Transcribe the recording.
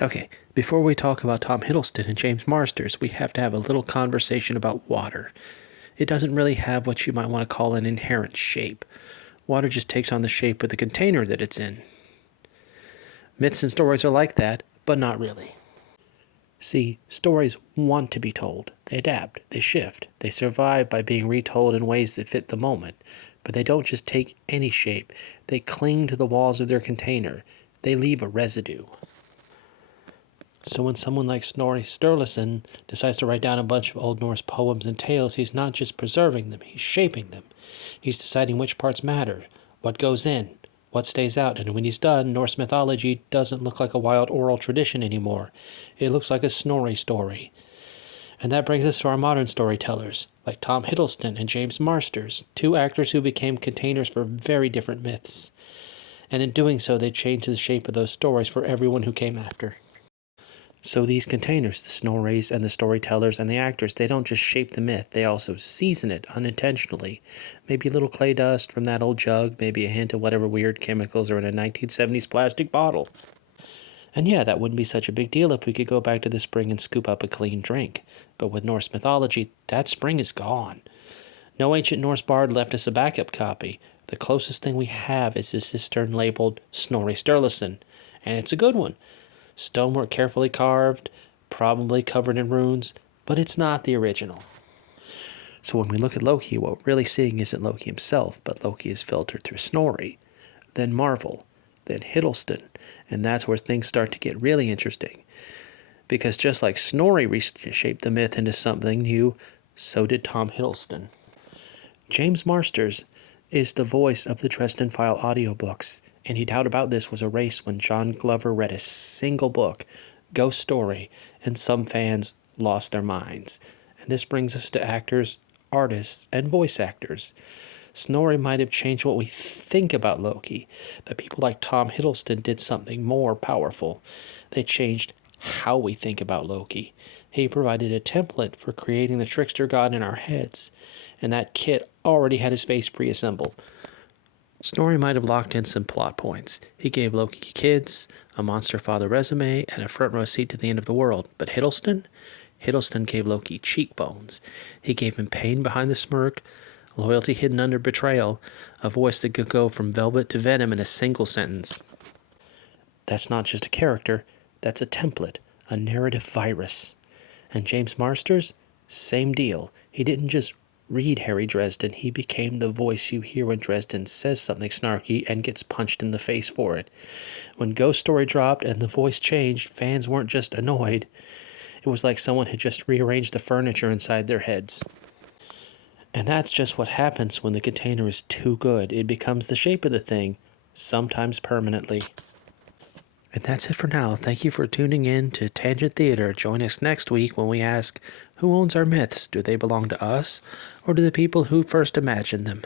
Okay, before we talk about Tom Hiddleston and James Marsters, we have to have a little conversation about water. It doesn't really have what you might want to call an inherent shape. Water just takes on the shape of the container that it's in. Myths and stories are like that, but not really. See, stories want to be told. They adapt, they shift, they survive by being retold in ways that fit the moment. But they don't just take any shape, they cling to the walls of their container. They leave a residue. So when someone like Snorri Sturluson decides to write down a bunch of Old Norse poems and tales, he's not just preserving them, he's shaping them. He's deciding which parts matter, what goes in, what stays out, and when he's done, Norse mythology doesn't look like a wild oral tradition anymore. It looks like a Snorri story. And that brings us to our modern storytellers, like Tom Hiddleston and James Marsters, two actors who became containers for very different myths. And in doing so, they changed the shape of those stories for everyone who came after. So these containers, the Snorris and the storytellers and the actors, they don't just shape the myth, they also season it unintentionally. Maybe a little clay dust from that old jug, maybe a hint of whatever weird chemicals are in a 1970s plastic bottle. And yeah, that wouldn't be such a big deal if we could go back to the spring and scoop up a clean drink. But with Norse mythology, that spring is gone. No ancient Norse bard left us a backup copy. The closest thing we have is a cistern labeled Snorri Sturluson, and it's a good one. Stonework carefully carved, probably covered in runes, but it's not the original. So when we look at Loki, what we're really seeing isn't Loki himself, but Loki is filtered through Snorri, then Marvel, then Hiddleston, and that's where things start to get really interesting. Because just like Snorri reshaped the myth into something new, so did Tom Hiddleston. James Marsters is the voice of the Dresden File audiobooks, and he doubt about this was erased when John Glover read a single book, Ghost Story, and some fans lost their minds. And this brings us to actors, artists, and voice actors. Snorri might have changed what we think about Loki, but people like Tom Hiddleston did something more powerful. They changed how we think about Loki. He provided a template for creating the trickster god in our heads, and that kit already had his face pre-assembled. Snorri might have locked in some plot points. He gave Loki kids, a monster father resume, and a front row seat to the end of the world. But Hiddleston? Hiddleston gave Loki cheekbones. He gave him pain behind the smirk, loyalty hidden under betrayal, a voice that could go from velvet to venom in a single sentence. That's not just a character, that's a template, a narrative virus. And James Marsters? Same deal. He didn't just read Harry Dresden, he became the voice you hear when Dresden says something snarky and gets punched in the face for it. When Ghost Story dropped and the voice changed, fans weren't just annoyed. It was like someone had just rearranged the furniture inside their heads. And that's just what happens when the container is too good. It becomes the shape of the thing, sometimes permanently. And that's it for now. Thank you for tuning in to Tangent Theater. Join us next week when we ask, who owns our myths? Do they belong to us, or to the people who first imagined them?